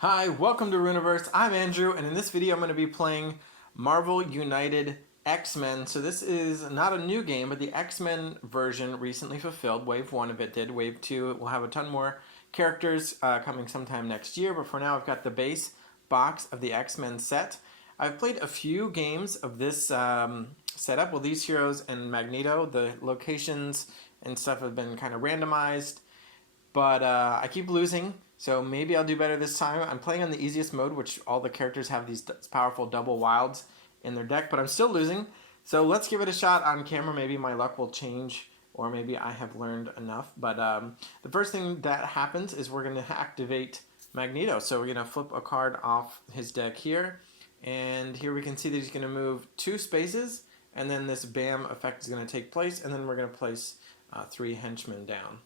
Hi, welcome to Runeverse. I'm Andrew, and in this video I'm going to be playing Marvel United X-Men. So this is not a new game, but the X-Men version recently fulfilled. Wave 1 of it did. Wave 2 will have a ton more characters coming sometime next year, but for now I've got the base box of the X-Men set. I've played a few games of this setup. Well, these heroes and Magneto, the locations and stuff have been kind of randomized, but I keep losing. So maybe I'll do better this time. I'm playing on the easiest mode, which all the characters have these powerful double wilds in their deck, but I'm still losing. So let's give it a shot on camera. Maybe my luck will change, or maybe I have learned enough. But the first thing that happens is we're going to activate Magneto. So we're going to flip a card off his deck here. And here we can see that he's going to move 2 spaces, and then this BAM effect is going to take place, and then we're going to place 3 henchmen down.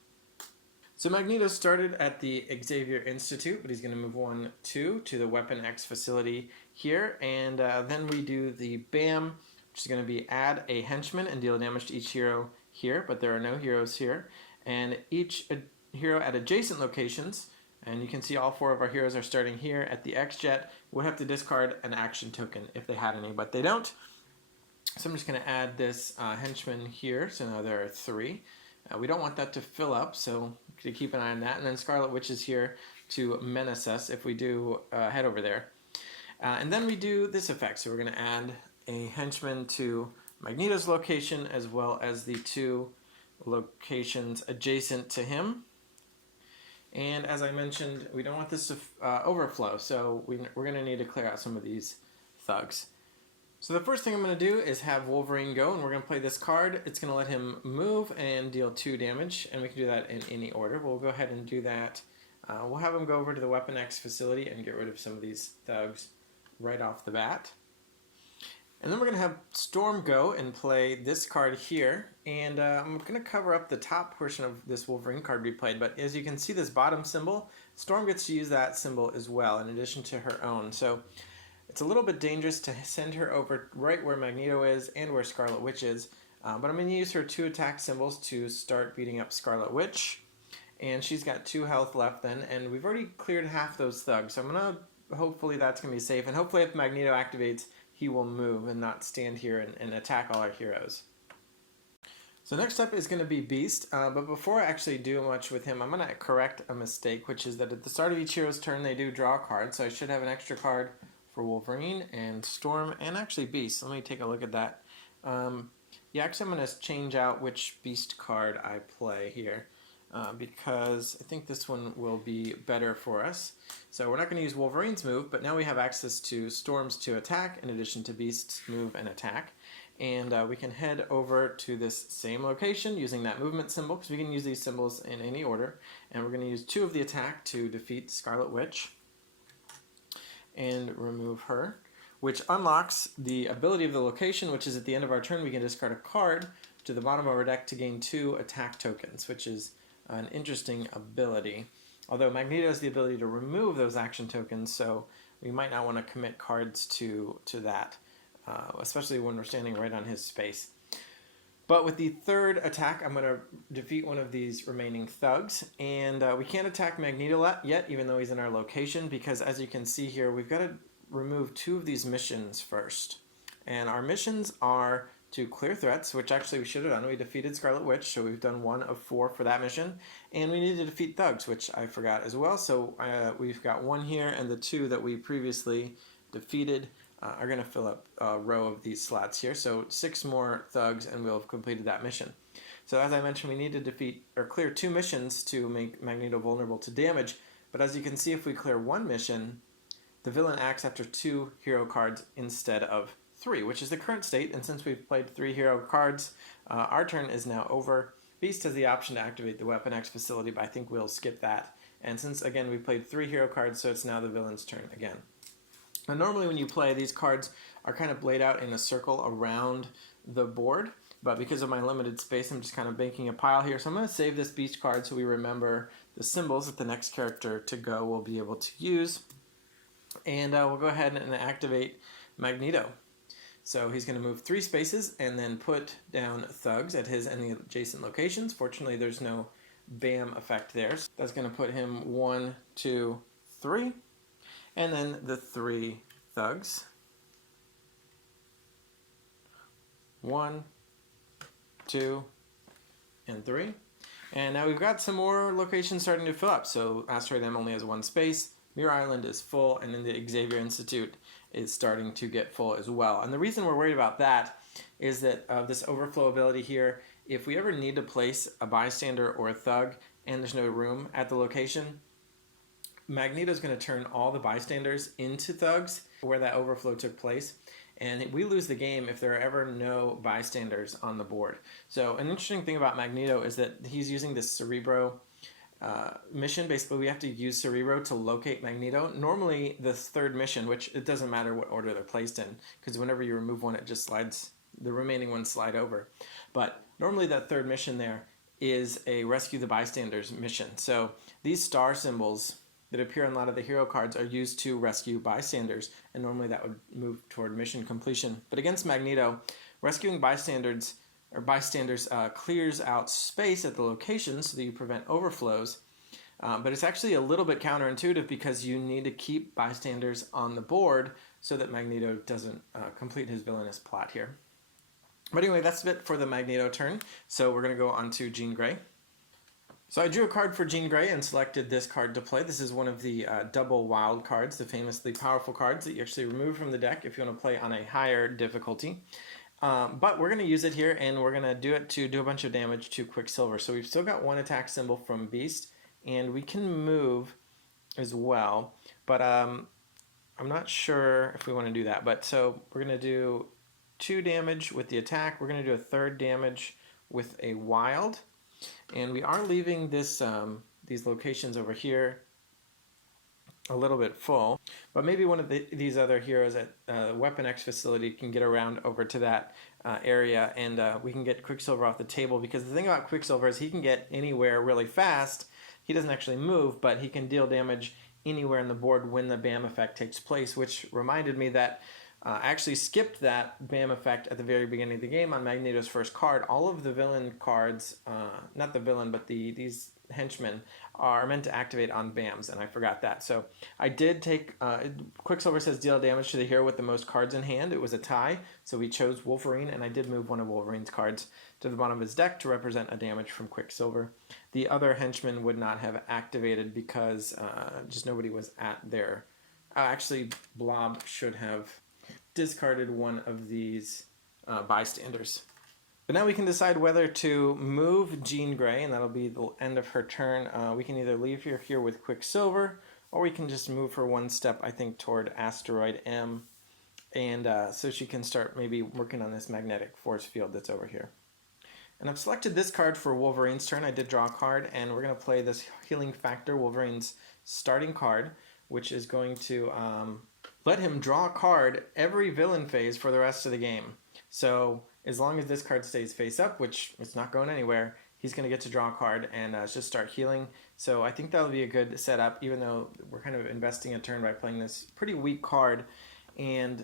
So Magneto started at the Xavier Institute, but he's going to move 1, 2 to the Weapon X facility here, and then we do the BAM, which is going to be add a henchman and deal damage to each hero here, but there are no heroes here, and each hero at adjacent locations, and you can see all 4 of our heroes are starting here at the X-Jet, would have to discard an action token if they had any, but they don't. So I'm just going to add this henchman here, so now there are 3. We don't want that to fill up, so to keep an eye on that. And then Scarlet Witch is here to menace us if we do head over there. And then we do this effect. So we're going to add a henchman to Magneto's location as well as the 2 locations adjacent to him. And as I mentioned, we don't want this to overflow, so we're going to need to clear out some of these thugs. So the first thing I'm going to do is have Wolverine go, and we're going to play this card. It's going to let him move and deal 2 damage, and we can do that in any order. We'll go ahead and do that. We'll have him go over to the Weapon X facility and get rid of some of these thugs right off the bat. And then we're going to have Storm go and play this card here, and I'm going to cover up the top portion of this Wolverine card we played, but as you can see this bottom symbol, Storm gets to use that symbol as well in addition to her own. So it's a little bit dangerous to send her over right where Magneto is and where Scarlet Witch is, but I'm going to use her 2 attack symbols to start beating up Scarlet Witch, and she's got 2 health left then, and we've already cleared half those thugs, so I'm going to, hopefully that's going to be safe, and hopefully if Magneto activates, he will move and not stand here and attack all our heroes. So next up is going to be Beast, but before I actually do much with him, I'm going to correct a mistake, which is that at the start of each hero's turn they do draw a card, so I should have an extra card for Wolverine and Storm and actually Beast. Let me take a look at that. Actually I'm going to change out which Beast card I play here because I think this one will be better for us. So we're not going to use Wolverine's move, but now we have access to Storm's 2 attack in addition to Beast's move and attack. And we can head over to this same location using that movement symbol, because we can use these symbols in any order. And we're going to use 2 of the attack to defeat Scarlet Witch and remove her, which unlocks the ability of the location, which is at the end of our turn we can discard a card to the bottom of our deck to gain 2 attack tokens, which is an interesting ability. Although Magneto has the ability to remove those action tokens, so we might not want to commit cards to that, especially when we're standing right on his space. But with the 3rd attack, I'm going to defeat one of these remaining thugs. And we can't attack Magneto yet, even though he's in our location, because as you can see here, we've got to remove 2 of these missions first. And our missions are to clear threats, which actually we should have done. We defeated Scarlet Witch, so we've done 1 of 4 for that mission. And we need to defeat thugs, which I forgot as well. So we've got 1 here, and the 2 that we previously defeated are going to fill up a row of these slots here. So 6 more thugs and we'll have completed that mission. So as I mentioned, we need to defeat or clear 2 missions to make Magneto vulnerable to damage. But as you can see, if we clear 1 mission, the villain acts after 2 hero cards instead of 3, which is the current state. And since we've played 3 hero cards, our turn is now over. Beast has the option to activate the Weapon X facility, but I think we'll skip that. And since, again, we played 3 hero cards, so it's now the villain's turn again. Now, normally when you play, these cards are kind of laid out in a circle around the board, but because of my limited space, I'm just kind of making a pile here. So I'm going to save this Beast card so we remember the symbols that the next character to go will be able to use. And we'll go ahead and activate Magneto. So he's going to move 3 spaces and then put down thugs at his and the adjacent locations. Fortunately, there's no BAM effect there. So that's going to put him 1, 2, 3. And then the 3 thugs. 1, 2, and 3. And now we've got some more locations starting to fill up. So Asteroid M only has 1 space. Muir Island is full, and then the Xavier Institute is starting to get full as well. And the reason we're worried about that is that this overflow ability here, if we ever need to place a bystander or a thug and there's no room at the location, Magneto is going to turn all the bystanders into thugs where that overflow took place. And we lose the game if there are ever no bystanders on the board. So an interesting thing about Magneto is that he's using this Cerebro mission. Basically, we have to use Cerebro to locate Magneto. Normally, the 3rd mission, which it doesn't matter what order they're placed in, because whenever you remove one, it just slides, the remaining ones slide over. But normally that 3rd mission there is a Rescue the Bystanders mission. So these star symbols that appear on a lot of the hero cards are used to rescue bystanders, and normally that would move toward mission completion. But against Magneto, rescuing bystanders clears out space at the location so that you prevent overflows. But it's actually a little bit counterintuitive because you need to keep bystanders on the board so that Magneto doesn't complete his villainous plot here. But anyway, that's it for the Magneto turn. So we're going to go on to Jean Grey. So I drew a card for Jean Grey and selected this card to play. This is one of the double wild cards, the famously powerful cards that you actually remove from the deck if you want to play on a higher difficulty. But we're going to use it here, and we're going to do it to do a bunch of damage to Quicksilver. So we've still got 1 attack symbol from Beast, and we can move as well. But I'm not sure if we want to do that. But so we're going to do 2 damage with the attack. We're going to do a 3rd damage with a wild. And we are leaving this these locations over here a little bit full, but maybe one of these other heroes at Weapon X facility can get around over to that area, and we can get Quicksilver off the table, because the thing about Quicksilver is he can get anywhere really fast. He doesn't actually move, but he can deal damage anywhere on the board when the BAM effect takes place, which reminded me that I actually skipped that BAM effect at the very beginning of the game on Magneto's first card. All of the villain cards, not the villain, but these henchmen are meant to activate on BAMs, and I forgot that. So I did take, Quicksilver says deal damage to the hero with the most cards in hand. It was a tie, so we chose Wolverine, and I did move one of Wolverine's cards to the bottom of his deck to represent a damage from Quicksilver. The other henchmen would not have activated because just nobody was at their... actually, Blob should have discarded one of these bystanders. But now we can decide whether to move Jean Grey, and that'll be the end of her turn. We can either leave her here with Quicksilver, or we can just move her 1 step, I think, toward Asteroid M, and so she can start maybe working on this magnetic force field that's over here. And I've selected this card for Wolverine's turn. I did draw a card, and we're going to play this Healing Factor, Wolverine's starting card, which is going to let him draw a card every villain phase for the rest of the game. So as long as this card stays face up, which it's not going anywhere, he's going to get to draw a card and just start healing. So I think that'll be a good setup, even though we're kind of investing a turn by playing this pretty weak card. And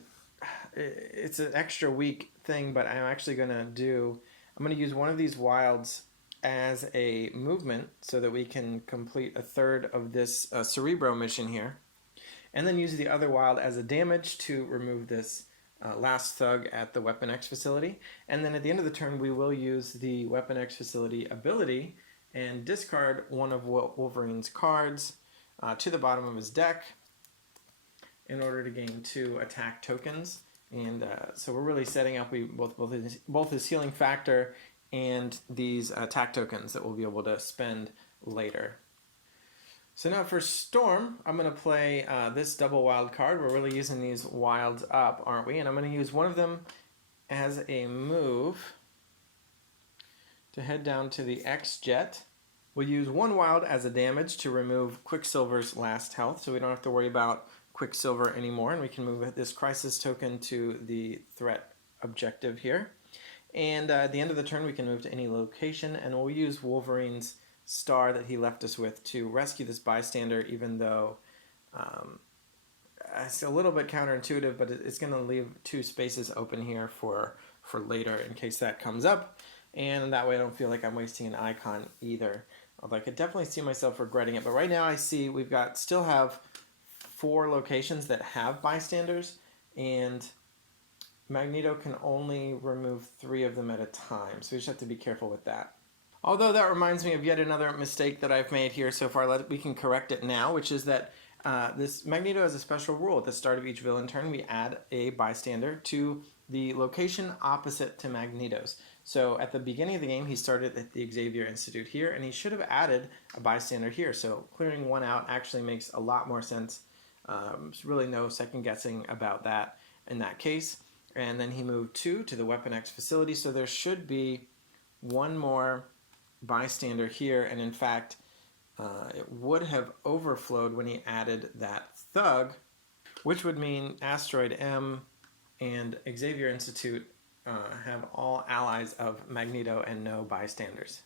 it's an extra weak thing, but I'm actually going to I'm going to use one of these wilds as a movement so that we can complete a 3rd of this Cerebro mission here. And then use the other wild as a damage to remove this last thug at the Weapon X facility. And then at the end of the turn, we will use the Weapon X facility ability and discard one of Wolverine's cards to the bottom of his deck in order to gain 2 attack tokens. And so we're really setting up both his healing factor and these attack tokens that we'll be able to spend later. So now for Storm, I'm going to play this double wild card. We're really using these wilds up, aren't we? And I'm going to use one of them as a move to head down to the X-Jet. We'll use 1 wild as a damage to remove Quicksilver's last health, so we don't have to worry about Quicksilver anymore, and we can move this crisis token to the threat objective here. And at the end of the turn, we can move to any location, and we'll use Wolverine's star that he left us with to rescue this bystander, even though it's a little bit counterintuitive, but it's going to leave 2 spaces open here for later in case that comes up, and that way I don't feel like I'm wasting an icon either. Although I could definitely see myself regretting it, but right now I see we've got still have 4 locations that have bystanders, and Magneto can only remove 3 of them at a time, so we just have to be careful with that. Although that reminds me of yet another mistake that I've made here so far. We can correct it now, which is that this Magneto has a special rule. At the start of each villain turn, we add a bystander to the location opposite to Magneto's. So at the beginning of the game, he started at the Xavier Institute here, and he should have added a bystander here. So clearing one out actually makes a lot more sense. There's really no second guessing about that in that case. And then he moved 2 to the Weapon X facility, so there should be one more bystander here, and in fact, it would have overflowed when he added that thug, which would mean Asteroid M and Xavier Institute have all allies of Magneto and no bystanders.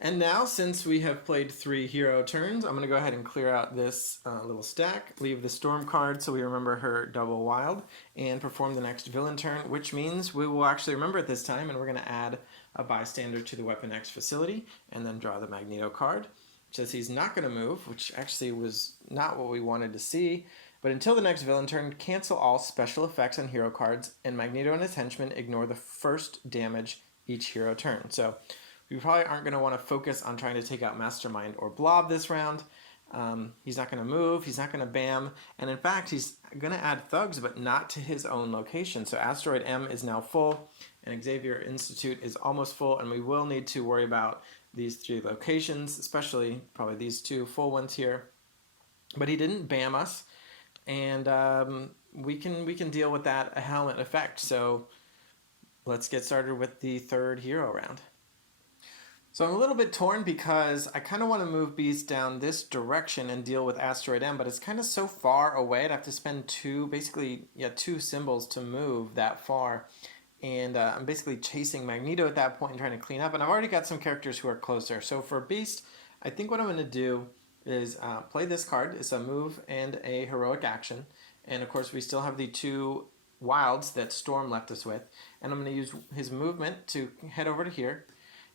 And now, since we have played 3 hero turns, I'm going to go ahead and clear out this little stack, leave the Storm card so we remember her double wild, and perform the next villain turn, which means we will actually remember it this time, and we're going to add a bystander to the Weapon X facility, and then draw the Magneto card. It says he's not going to move, which actually was not what we wanted to see. But until the next villain turn, cancel all special effects on hero cards, and Magneto and his henchmen ignore the first damage each hero turn. So we probably aren't going to want to focus on trying to take out Mastermind or Blob this round. He's not going to move, he's not going to bam, and in fact he's going to add thugs, but not to his own location. So Asteroid M is now full, and Xavier Institute is almost full, and we will need to worry about these 3 locations, especially probably these 2 full ones here. But he didn't bam us, and we can deal with that a helmet effect. So let's get started with the 3rd hero round. So I'm a little bit torn because I kind of want to move Beast down this direction and deal with Asteroid M, but it's kind of so far away. I'd have to spend 2 symbols to move that far. And I'm basically chasing Magneto at that point and trying to clean up. And I've already got some characters who are closer. So for Beast, I think what I'm going to do is play this card. It's a move and a heroic action. And of course we still have the 2 wilds that Storm left us with. And I'm going to use his movement to head over to here.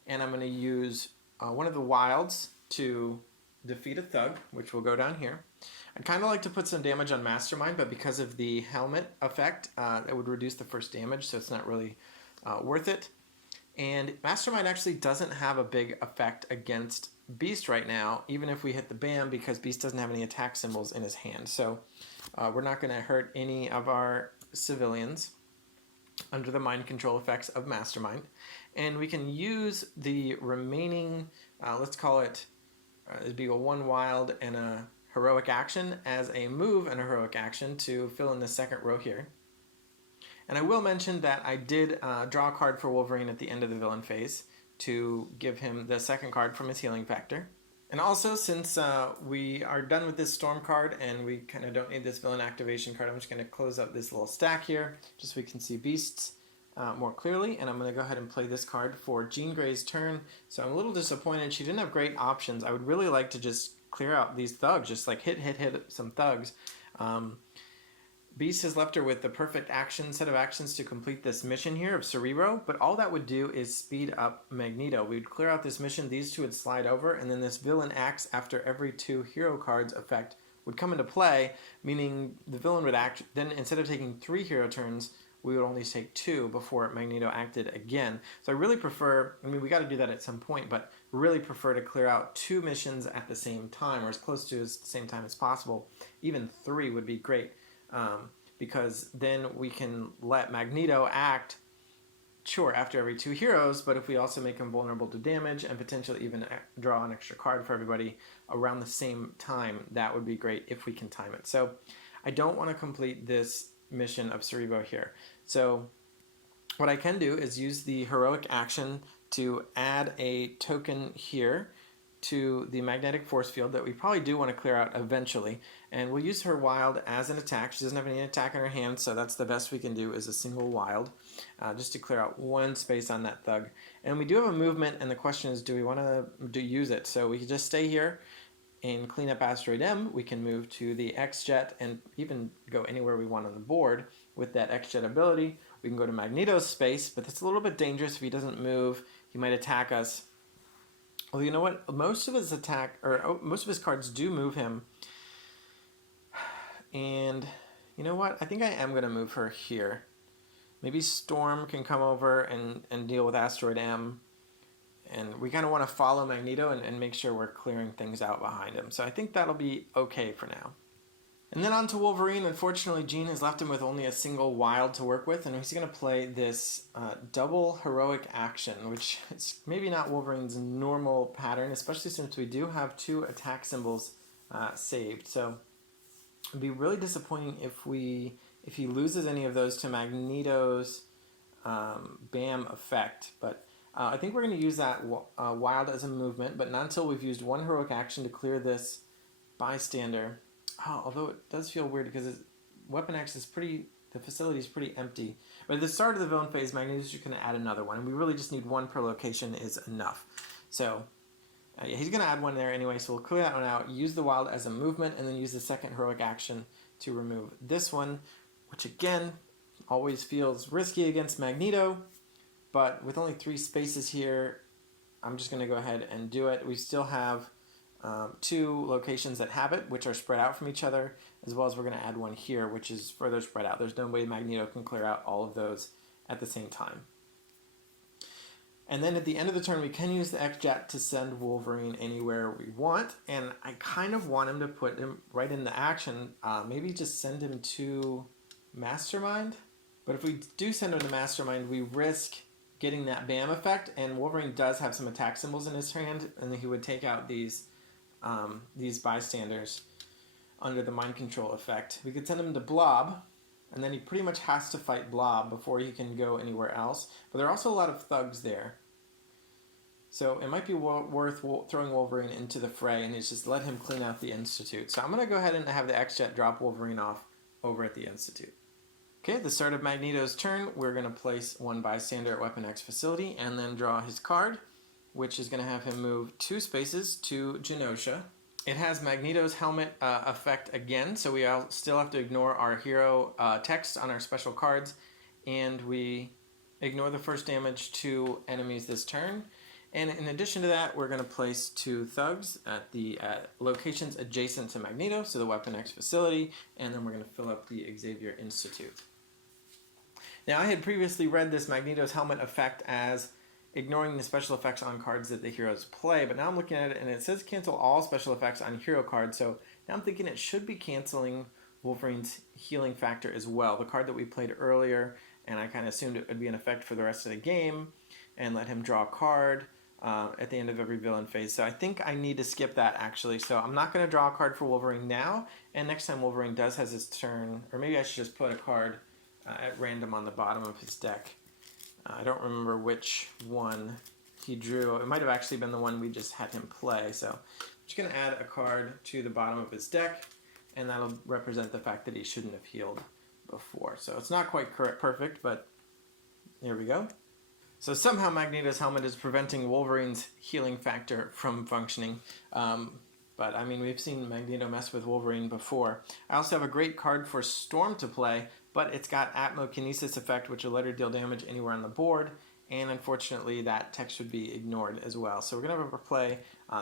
And I'm going to use one of the wilds to defeat a thug, which will go down here. I'd kind of like to put some damage on Mastermind, but because of the helmet effect, it would reduce the first damage, so it's not really worth it. And Mastermind actually doesn't have a big effect against Beast right now, even if we hit the BAM, because Beast doesn't have any attack symbols in his hand. So we're not going to hurt any of our civilians under the mind control effects of Mastermind. And we can use the remaining, let's call it, it'd be a 1 wild and a heroic action as a move and a heroic action to fill in the 2nd row here. And I will mention that I did draw a card for Wolverine at the end of the villain phase to give him the 2nd card from his healing factor. And also, since we are done with this Storm card and we kind of don't need this villain activation card, I'm just going to close up this little stack here just so we can see Beasts more clearly. And I'm going to go ahead and play this card for Jean Grey's turn. So I'm a little disappointed. She didn't have great options. I would really like to just clear out these thugs, just like hit some thugs. Beast has left her with the perfect set of actions to complete this mission here of Cerebro, but all that would do is speed up Magneto. We'd clear out this mission, these 2 would slide over, and then this villain acts after every 2 hero cards effect would come into play, meaning the villain would act, then instead of taking 3 hero turns, we would only take 2 before Magneto acted again. So I really prefer, I mean, we got to do that at some point, but really prefer to clear out 2 missions at the same time, or as close to the same time as possible. Even 3 would be great, because then we can let Magneto act, sure, after every 2 heroes, but if we also make him vulnerable to damage and potentially even draw an extra card for everybody around the same time, that would be great if we can time it. So I don't want to complete this mission of Cerebro here. So what I can do is use the heroic action to add a token here to the magnetic force field that we probably do want to clear out eventually. And we'll use her wild as an attack. She doesn't have any attack in her hand, so that's the best we can do is a single wild, just to clear out 1 space on that thug. And we do have a movement, and the question is, do we want to use it? So we can just stay here and clean up Asteroid M. We can move to the X-Jet and even go anywhere we want on the board with that X-Jet ability. We can go to Magneto's space, but that's a little bit dangerous. If he doesn't move, he might attack us. Well, you know what? Most of his cards do move him And you know what? I think I am going to move her here. Maybe Storm can come over and deal with Asteroid M. And we kind of want to follow Magneto and make sure we're clearing things out behind him. So I think that'll be okay for now. And then on to Wolverine. Unfortunately, Jean has left him with only a single wild to work with, and he's going to play this double heroic action, which is maybe not Wolverine's normal pattern, especially since we do have 2 attack symbols saved. So it'd be really disappointing if he loses any of those to Magneto's BAM effect. But I think we're going to use that wild as a movement, but not until we've used 1 heroic action to clear this bystander. Although it does feel weird because Weapon X is the facility is pretty empty. But at the start of the villain phase, Magneto's just going to add another one, and we really just need 1 per location is enough. So yeah, he's going to add 1 there anyway, so we'll clear that one out, use the wild as a movement, and then use the second heroic action to remove this one, which again, always feels risky against Magneto, but with only 3 spaces here, I'm just going to go ahead and do it. We still have 2 locations that have it, which are spread out from each other, as well as we're going to add 1 here, which is further spread out. There's no way Magneto can clear out all of those at the same time. And then at the end of the turn, we can use the X-Jet to send Wolverine anywhere we want, and I kind of want him to put him right in the action. Maybe just send him to Mastermind? But if we do send him to Mastermind, we risk getting that BAM effect, and Wolverine does have some attack symbols in his hand, and he would take out these bystanders under the mind control effect. We could send him to Blob, and then he pretty much has to fight Blob before he can go anywhere else. But there are also a lot of thugs there. So it might be worth throwing Wolverine into the fray and just let him clean out the Institute. So I'm going to go ahead and have the X-Jet drop Wolverine off over at the Institute. Okay, at the start of Magneto's turn, we're going to place 1 bystander at Weapon X facility and then draw his card, which is going to have him move 2 spaces to Genosha. It has Magneto's helmet effect again, so we still have to ignore our hero text on our special cards, and we ignore the first damage to enemies this turn. And in addition to that, we're going to place 2 thugs at the locations adjacent to Magneto, so the Weapon X facility, and then we're going to fill up the Xavier Institute. Now, I had previously read this Magneto's helmet effect as ignoring the special effects on cards that the heroes play, but now I'm looking at it and it says cancel all special effects on hero cards, so now I'm thinking it should be canceling Wolverine's healing factor as well, the card that we played earlier, and I kind of assumed it would be in effect for the rest of the game, and let him draw a card at the end of every villain phase. So I think I need to skip that actually, so I'm not going to draw a card for Wolverine now, and next time Wolverine does has his turn, or maybe I should just put a card at random on the bottom of his deck. I don't remember which one he drew. It might have actually been the one we just had him play. So I'm just going to add a card to the bottom of his deck, and that'll represent the fact that he shouldn't have healed before. So it's not quite perfect, but there we go. So somehow Magneto's helmet is preventing Wolverine's healing factor from functioning. But I mean, we've seen Magneto mess with Wolverine before. I also have a great card for Storm to play, but it's got Atmokinesis effect, which will let her deal damage anywhere on the board, and unfortunately that text would be ignored as well. So we're going to have her play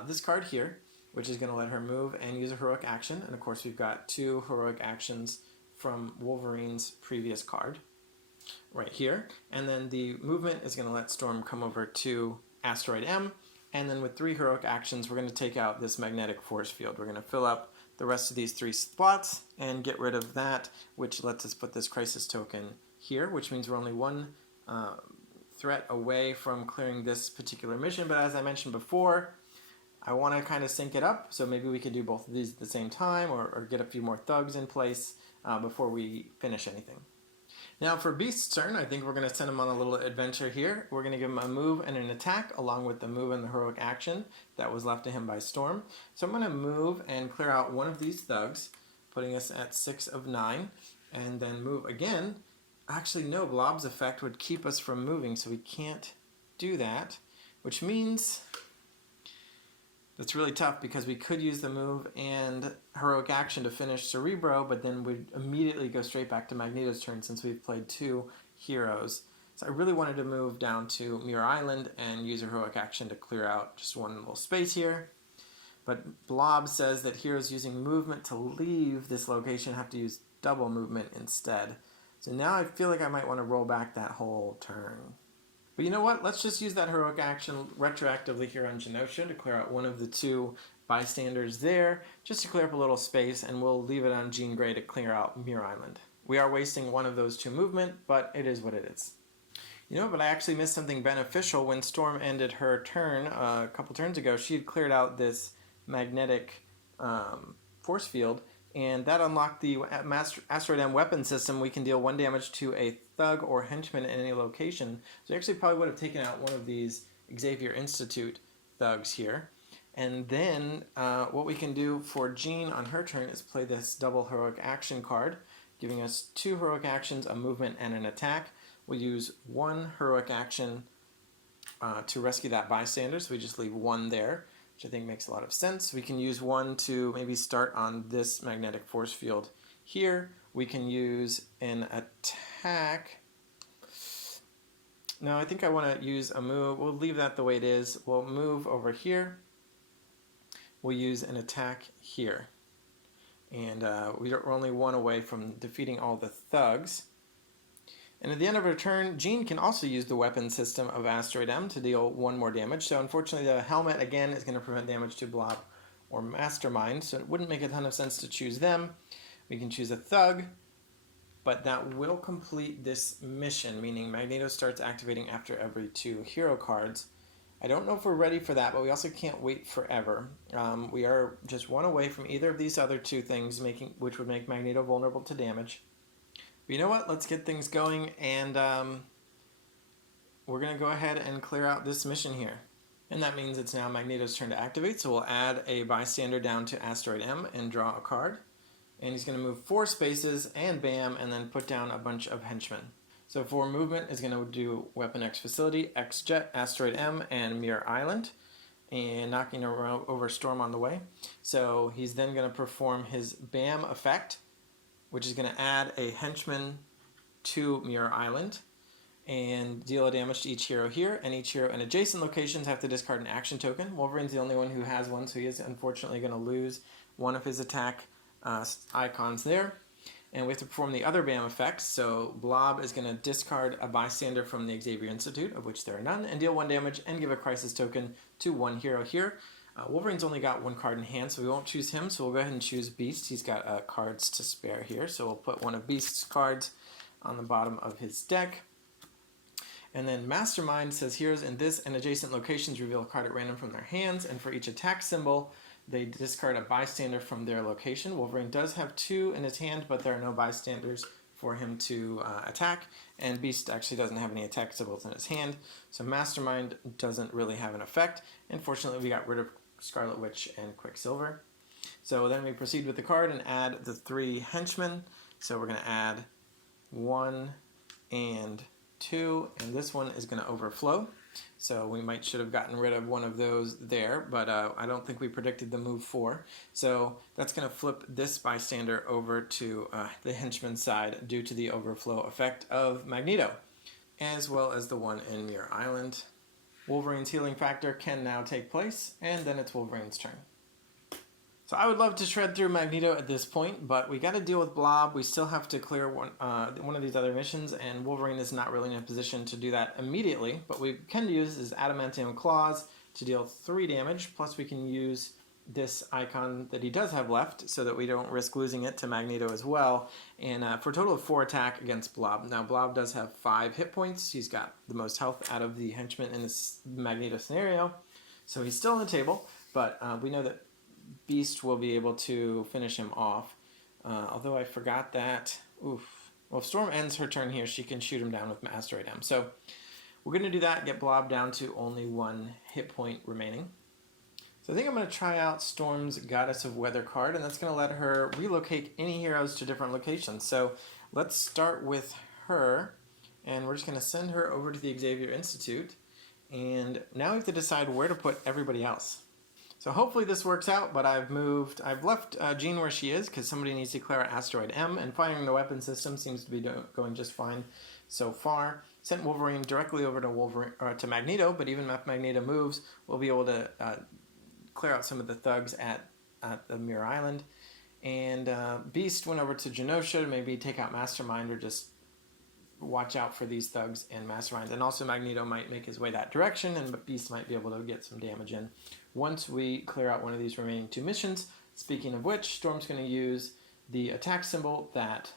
this card here, which is going to let her move and use a heroic action, and of course we've got 2 heroic actions from Wolverine's previous card right here, and then the movement is going to let Storm come over to Asteroid M, and then with 3 heroic actions we're going to take out this magnetic force field. We're going to fill up the rest of these 3 spots and get rid of that, which lets us put this crisis token here, which means we're only 1 threat away from clearing this particular mission. But as I mentioned before, I want to kind of sync it up, so maybe we could do both of these at the same time, or get a few more thugs in place before we finish anything. Now for Beast's turn, I think we're going to send him on a little adventure here. We're going to give him a move and an attack, along with the move and the heroic action that was left to him by Storm. So I'm going to move and clear out 1 of these thugs, putting us at 6 of 9, and then move again. Actually, no, Blob's effect would keep us from moving, so we can't do that, which means that's really tough because we could use the move and heroic action to finish Cerebro, but then we'd immediately go straight back to Magneto's turn since we've played 2 heroes. So I really wanted to move down to Muir Island and use a heroic action to clear out just 1 little space here. But Blob says that heroes using movement to leave this location have to use double movement instead. So now I feel like I might want to roll back that whole turn. But you know what? Let's just use that heroic action retroactively here on Genosha to clear out one of the two bystanders there, just to clear up a little space, and we'll leave it on Jean Grey to clear out Muir Island. We are wasting one of those two movement, but it is what it is. You know, but I actually missed something beneficial. When Storm ended her turn a couple turns ago, she had cleared out this magnetic force field, and that unlocked the Asteroid M weapon system. We can deal 1 damage to a thug or henchman at any location. So I actually probably would have taken out one of these Xavier Institute thugs here. And then what we can do for Jean on her turn is play this double heroic action card, giving us 2 heroic actions, a movement, and an attack. We'll use 1 heroic action to rescue that bystander, so we just leave 1 there, which I think makes a lot of sense. We can use 1 to maybe start on this magnetic force field here. We can use an attack. No, I think I want to use a move. We'll leave that the way it is. We'll move over here. We'll use an attack here. And we're only 1 away from defeating all the thugs. And at the end of her turn, Jean can also use the weapon system of Asteroid M to deal 1 more damage. So unfortunately the helmet again is going to prevent damage to Blob or Mastermind, so it wouldn't make a ton of sense to choose them. We can choose a thug, but that will complete this mission, meaning Magneto starts activating after every 2 hero cards. I don't know if we're ready for that, but we also can't wait forever. We are just 1 away from either of these other 2 things, which would make Magneto vulnerable to damage. But you know what? Let's get things going, and we're going to go ahead and clear out this mission here. And that means it's now Magneto's turn to activate, so we'll add a bystander down to Asteroid M and draw a card. And he's going to move 4 spaces, and bam, and then put down a bunch of henchmen. So for movement, is going to do Weapon X Facility, X Jet, Asteroid M, and Muir Island, and knocking over Storm on the way. So he's then going to perform his BAM effect, which is going to add a henchman to Muir Island and deal a damage to each hero here, and each hero in adjacent locations have to discard an action token. Wolverine's the only one who has one, so he is unfortunately going to lose one of his attack icons there. And we have to perform the other BAM effects, so Blob is going to discard a bystander from the Xavier Institute, of which there are none, and deal 1 damage and give a crisis token to 1 hero here. Wolverine's only got 1 card in hand, so we won't choose him, so we'll go ahead and choose Beast. He's got cards to spare here, so we'll put one of Beast's cards on the bottom of his deck. And then Mastermind says heroes in this and adjacent locations reveal a card at random from their hands, and for each attack symbol, they discard a bystander from their location. Wolverine does have 2 in his hand, but there are no bystanders for him to attack, and Beast actually doesn't have any attack symbols in his hand, so Mastermind doesn't really have an effect. And fortunately, we got rid of Scarlet Witch and Quicksilver. So then we proceed with the card and add the 3 henchmen. So we're going to add 1 and 2, and this one is going to overflow. So we should have gotten rid of one of those there, but I don't think we predicted the move 4. So that's going to flip this bystander over to the henchman side due to the overflow effect of Magneto, as well as the one in Muir Island. Wolverine's healing factor can now take place, and then it's Wolverine's turn. So I would love to shred through Magneto at this point, but we got to deal with Blob. We still have to clear one of these other missions, and Wolverine is not really in a position to do that immediately. But we can use his Adamantium Claws to deal 3 damage, plus we can use this icon that he does have left so that we don't risk losing it to Magneto as well, and for a total of 4 attack against Blob. Now Blob does have 5 hit points. He's got the most health out of the henchmen in this Magneto scenario, so he's still on the table, but we know that Beast will be able to finish him off, although I forgot that. Well, if Storm ends her turn here, she can shoot him down with Asteroid M. So we're going to do that, get Blob down to only 1 hit point remaining. So I think I'm going to try out Storm's Goddess of Weather card, and that's going to let her relocate any heroes to different locations. So let's start with her, and we're just going to send her over to the Xavier Institute, and now we have to decide where to put everybody else. So hopefully this works out, but I've left Jean where she is because somebody needs to clear out Asteroid M, and firing the weapon system seems to be going just fine so far. Sent Wolverine directly over to Magneto, but even if Magneto moves, we'll be able to clear out some of the thugs at the Muir Island. And Beast went over to Genosha to maybe take out Mastermind or just watch out for these thugs and Mastermind. And also Magneto might make his way that direction, and Beast might be able to get some damage in once we clear out one of these remaining 2 missions. Speaking of which, Storm's going to use the attack symbol that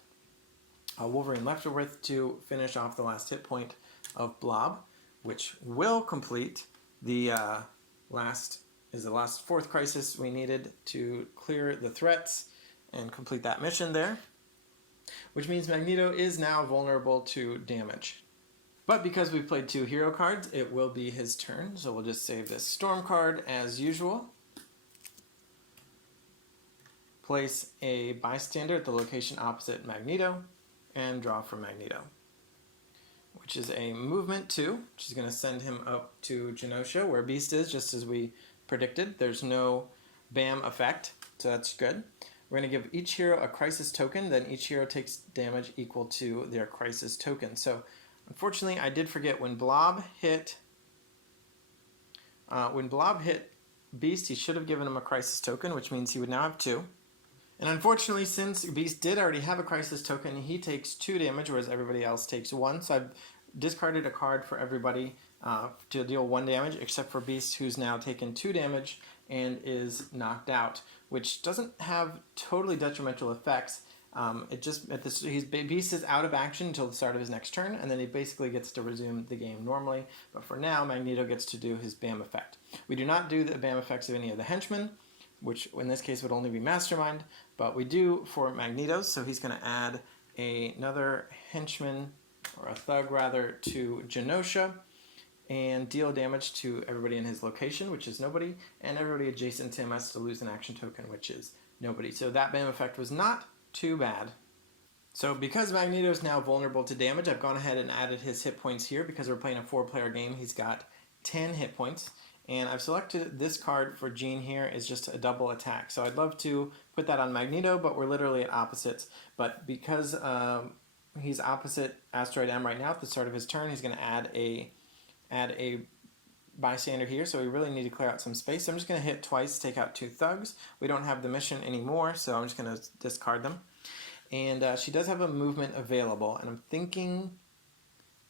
Wolverine left her with to finish off the last hit point of Blob, which will complete the last 4th crisis we needed to clear the threats and complete that mission there, which means Magneto is now vulnerable to damage. But because we played 2 hero cards, it will be his turn, so we'll just save this Storm card as usual. Place a bystander at the location opposite Magneto, and draw from Magneto, which is a movement 2, which is going to send him up to Genosha, where Beast is, just as we predicted. There's no BAM effect, so that's good. We're going to give each hero a crisis token, then each hero takes damage equal to their crisis token. So, unfortunately, I did forget when Blob hit Beast, he should have given him a crisis token, which means he would now have 2. And unfortunately, since Beast did already have a crisis token, he takes 2 damage, whereas everybody else takes 1. So I've discarded a card for everybody to deal 1 damage, except for Beast, who's now taken 2 damage and is knocked out, which doesn't have totally detrimental effects. Beast is out of action until the start of his next turn, and then he basically gets to resume the game normally. But for now, Magneto gets to do his BAM effect. We do not do the BAM effects of any of the henchmen, which in this case would only be Mastermind, but we do for Magneto's, so he's going to add another henchman, or a thug rather, to Genosha, and deal damage to everybody in his location, which is nobody, and everybody adjacent to him has to lose an action token, which is nobody. So that BAM effect was not too bad. So because Magneto is now vulnerable to damage, I've gone ahead and added his hit points here. Because we're playing a 4-player game, he's got 10 hit points. And I've selected this card for Jean here is just a double attack. So I'd love to put that on Magneto, but we're literally at opposites. But because he's opposite Asteroid M right now at the start of his turn, he's going to add a bystander here. So we really need to clear out some space. So I'm just going to hit twice, take out 2 thugs. We don't have the mission anymore, so I'm just going to discard them. And she does have a movement available, and I'm thinking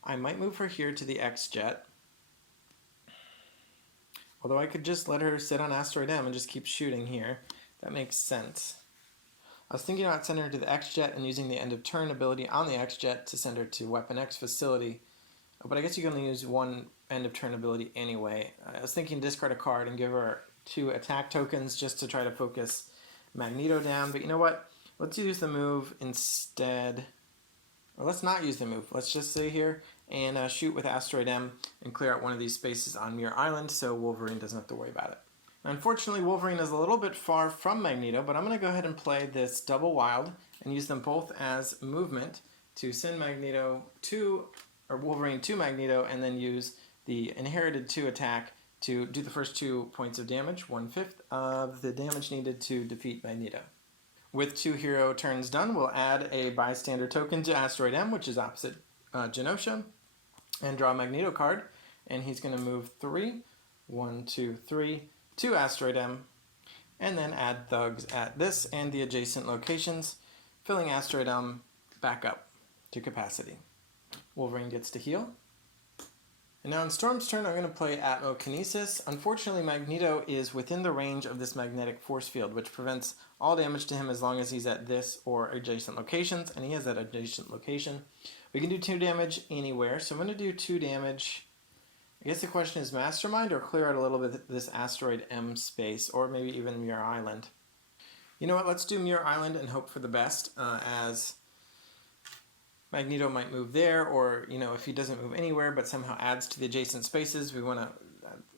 I might move her here to the X-Jet. Although I could just let her sit on Asteroid M and just keep shooting here. That makes sense. I was thinking about sending her to the X-Jet and using the end of turn ability on the X-Jet to send her to Weapon X facility. But I guess you can only use 1 end of turn ability anyway. I was thinking discard a card and give her 2 attack tokens just to try to focus Magneto down. But you know what? Let's use the move instead. Or let's not use the move. Let's just stay here and shoot with Asteroid M and clear out one of these spaces on Muir Island so Wolverine doesn't have to worry about it. Unfortunately, Wolverine is a little bit far from Magneto, but I'm going to go ahead and play this double wild and use them both as movement to send Wolverine to Magneto, and then use the inherited 2 attack to do the first 2 points of damage, 1/5 of the damage needed to defeat Magneto. With 2 hero turns done, we'll add a bystander token to Asteroid M, which is opposite Genosha, and draw a Magneto card, and he's going to move 3, 1, 2, 3, to Asteroid M, and then add thugs at this and the adjacent locations, filling Asteroid M back up to capacity. Wolverine gets to heal. And now on Storm's turn, I'm going to play Atmokinesis. Unfortunately, Magneto is within the range of this magnetic force field, which prevents all damage to him as long as he's at this or adjacent locations, and he has that adjacent location. We can do 2 damage anywhere, so I'm going to do 2 damage. I guess the question is Mastermind or clear out a little bit this Asteroid M space, or maybe even Muir Island. You know what, let's do Muir Island and hope for the best, as Magneto might move there, or if he doesn't move anywhere but somehow adds to the adjacent spaces,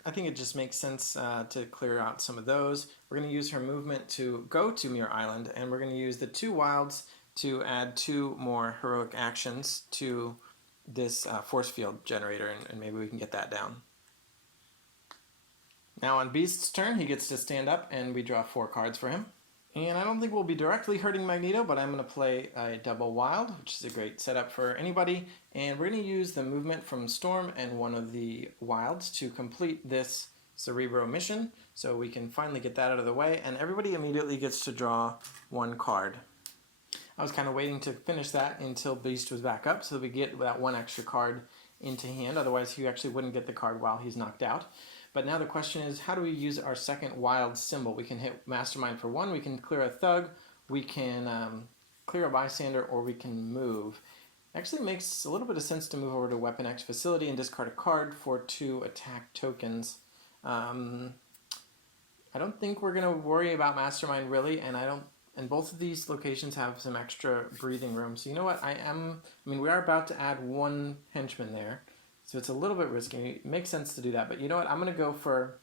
I think it just makes sense to clear out some of those. We're going to use her movement to go to Muir Island, and we're going to use the 2 wilds to add 2 more heroic actions to this force field generator, and maybe we can get that down. Now on Beast's turn, he gets to stand up, and we draw 4 cards for him. And I don't think we'll be directly hurting Magneto, but I'm going to play a double wild, which is a great setup for anybody. And we're going to use the movement from Storm and one of the wilds to complete this Cerebro mission, so we can finally get that out of the way, and everybody immediately gets to draw one card. I was kind of waiting to finish that until Beast was back up, so that we get that one extra card into hand. Otherwise, he actually wouldn't get the card while he's knocked out. But now the question is, how do we use our second wild symbol? We can hit Mastermind for one, we can clear a thug, we can clear a bystander, or we can move. Actually makes a little bit of sense to move over to Weapon X Facility and discard a card for 2 attack tokens. I don't think we're going to worry about Mastermind really, and both of these locations have some extra breathing room. So you know what, we are about to add 1 henchman there, so it's a little bit risky. It makes sense to do that, but you know what, I'm going to go for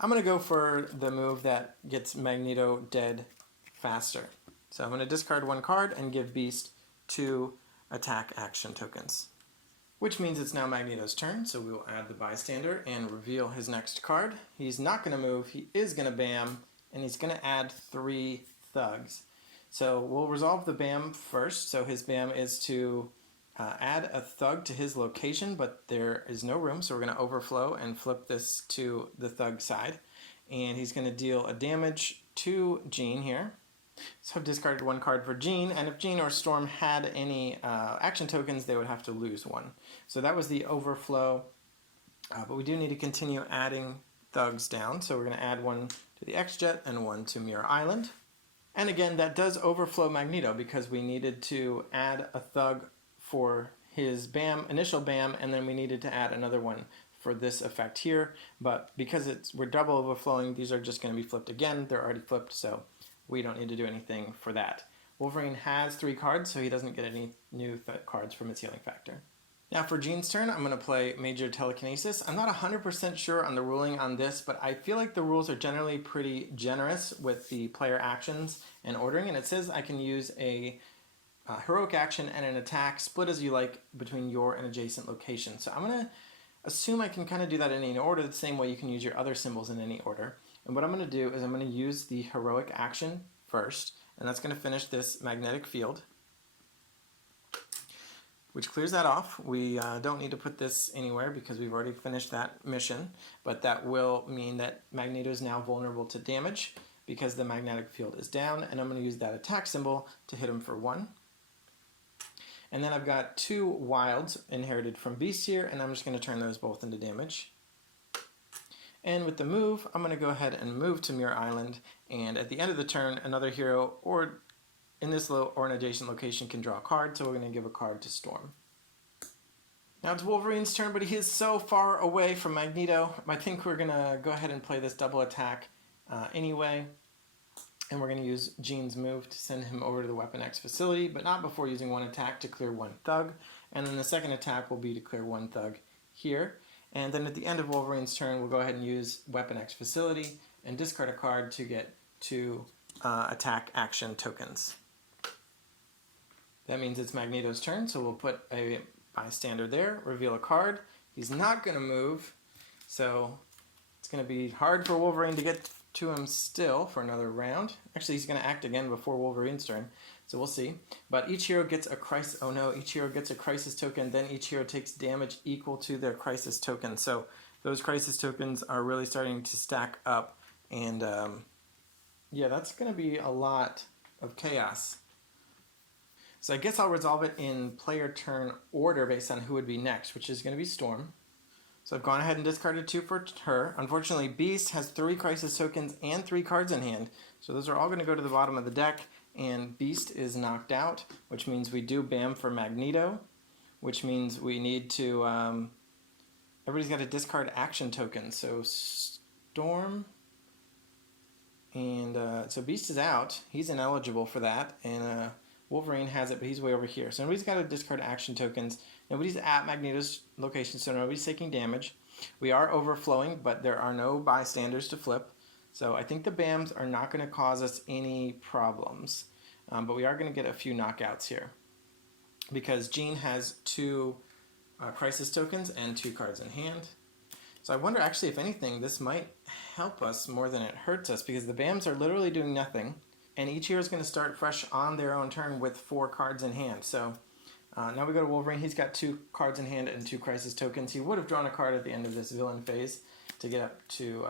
the move that gets Magneto dead faster. So I'm going to discard 1 card and give Beast 2 attack action tokens. Which means it's now Magneto's turn, so we will add the bystander and reveal his next card. He's not going to move, he is going to bam, and he's going to add 3 thugs. So we'll resolve the bam first. So his bam is to add a thug to his location, but there is no room, so we're going to overflow and flip this to the thug side. And he's going to deal a damage to Jean here. So I've discarded 1 card for Jean, and if Jean or Storm had any action tokens, they would have to lose 1. So that was the overflow, but we do need to continue adding thugs down. So we're going to add 1 to the X-Jet and 1 to Mirror Island. And again, that does overflow Magneto because we needed to add a thug for his bam, initial bam, and then we needed to add another one for this effect here. But because we're double overflowing, these are just going to be flipped again. They're already flipped, so we don't need to do anything for that. Wolverine has 3 cards, so he doesn't get any new cards from his healing factor. Now for Jean's turn, I'm going to play Major Telekinesis. I'm not 100% sure on the ruling on this, but I feel like the rules are generally pretty generous with the player actions and ordering, and it says I can use a heroic action and an attack split as you like between your and adjacent locations. So I'm going to assume I can kind of do that in any order, the same way you can use your other symbols in any order. And what I'm going to do is I'm going to use the heroic action first, and that's going to finish this magnetic field, which clears that off. We don't need to put this anywhere because we've already finished that mission, but that will mean that Magneto is now vulnerable to damage because the magnetic field is down, and I'm going to use that attack symbol to hit him for 1. And then I've got 2 wilds inherited from Beast here, and I'm just going to turn those both into damage. And with the move, I'm going to go ahead and move to Mirror Island, and at the end of the turn, another hero or in this or an adjacent location can draw a card, so we're going to give a card to Storm. Now it's Wolverine's turn, but he is so far away from Magneto. I think we're going to go ahead and play this double attack anyway, and we're going to use Jean's move to send him over to the Weapon X Facility, but not before using 1 attack to clear 1 thug, and then the second attack will be to clear 1 thug here. And then at the end of Wolverine's turn, we'll go ahead and use Weapon X Facility and discard a card to get 2 attack action tokens. That means it's Magneto's turn, so we'll put a bystander there, reveal a card. He's not going to move, so it's going to be hard for Wolverine to get to him still for another round. Actually, he's going to act again before Wolverine's turn, so we'll see. But each hero gets a crisis. Oh no! Each hero gets a crisis token. Then each hero takes damage equal to their crisis token. So those crisis tokens are really starting to stack up, and yeah, that's going to be a lot of chaos. So I guess I'll resolve it in player turn order based on who would be next, which is going to be Storm. So I've gone ahead and discarded 2 for her. Unfortunately, Beast has 3 crisis tokens and 3 cards in hand. So those are all going to go to the bottom of the deck, and Beast is knocked out, which means we do bam for Magneto, which means we need to... everybody's got to discard action tokens. So Storm... And so Beast is out. He's ineligible for that, and Wolverine has it, but he's way over here. So nobody's got to discard action tokens. Nobody's at Magneto's location, so nobody's taking damage. We are overflowing, but there are no bystanders to flip. So I think the BAMs are not going to cause us any problems. But we are going to get a few knockouts here, because Jean has 2 crisis tokens and 2 cards in hand. So I wonder, actually, if anything, this might help us more than it hurts us, because the BAMs are literally doing nothing, and each hero is going to start fresh on their own turn with 4 cards in hand. So now we go to Wolverine. He's got 2 cards in hand and 2 crisis tokens. He would have drawn a card at the end of this villain phase, to get up to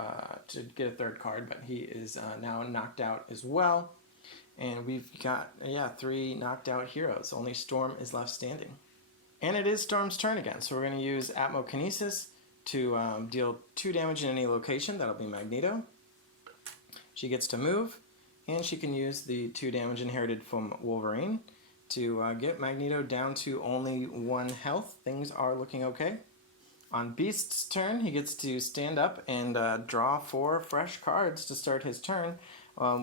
get a third card, but he is now knocked out as well. And we've got, 3 knocked out heroes. Only Storm is left standing. And it is Storm's turn again, so we're going to use Atmokinesis to deal 2 damage in any location. That'll be Magneto. She gets to move, and she can use the 2 damage inherited from Wolverine to get Magneto down to only 1 health. Things are looking okay. On Beast's turn, he gets to stand up and draw 4 fresh cards to start his turn.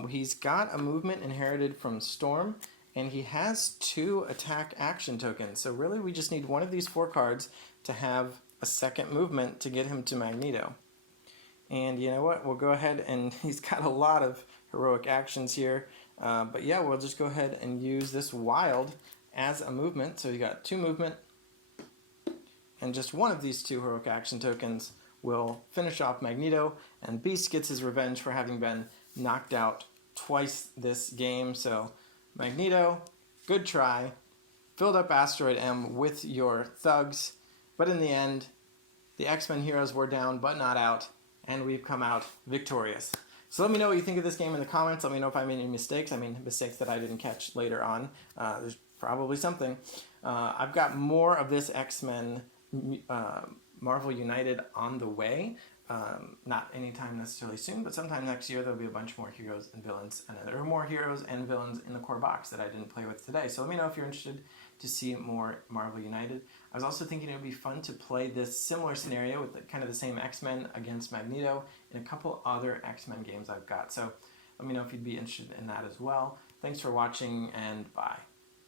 He's got a movement inherited from Storm, and he has 2 attack action tokens. So really we just need one of these 4 cards to have a second movement to get him to Magneto. And you know what? We'll go ahead and he's got a lot of heroic actions here. But yeah, we'll just go ahead and use this Wild as a movement. So you got 2 movement, and just one of these 2 heroic action tokens will finish off Magneto, and Beast gets his revenge for having been knocked out twice this game. So Magneto, good try, filled up Asteroid M with your thugs, but in the end, the X-Men heroes were down but not out, and we've come out victorious. So let me know what you think of this game in the comments. Let me know if I made any mistakes. I mean, mistakes that I didn't catch later on. There's probably something. I've got more of this X-Men Marvel United on the way. Not anytime necessarily soon, but sometime next year there'll be a bunch more heroes and villains, and there are more heroes and villains in the core box that I didn't play with today. So let me know if you're interested to see more Marvel United. I was also thinking it would be fun to play this similar scenario with kind of the same X-Men against Magneto in a couple other X-Men games I've got. So let me know if you'd be interested in that as well. Thanks for watching, and bye.